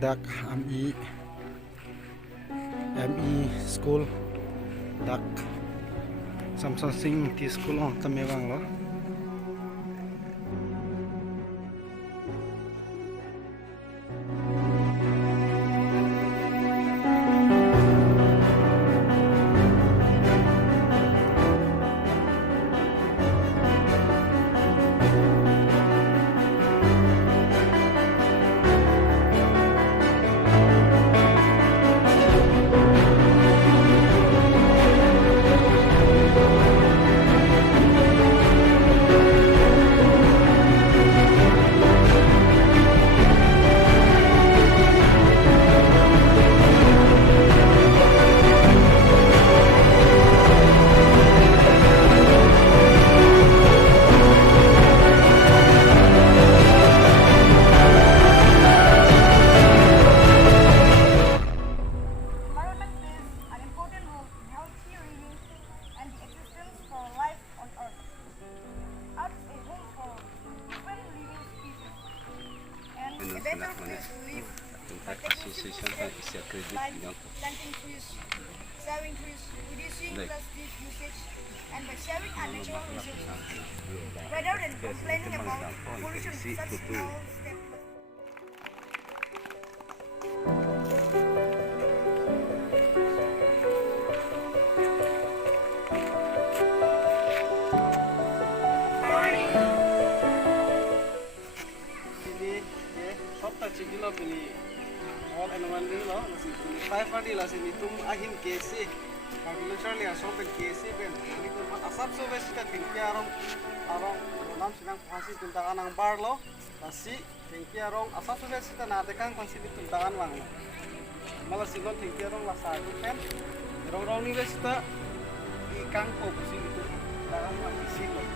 dak ME school dak Samson Singh T school on tamewang lo planting trees, saving trees, reducing plastic usage, and by sharing our natural resources, rather than complaining about pollution. Such small steps. All and one day lo, nasi 5 hari lah sini tum agin kesi, agriculture ni asal ben kesi ben, ini tu asap so besi kan tinggi arong nam sedang pasi tentang anang bar lo, nasi tinggi arong asap so besi kan ada kan pasi tentang wang, malah singon tinggi arong lah satu kan, rong ni besi ta ikan ko besi itu, tentang wang singon.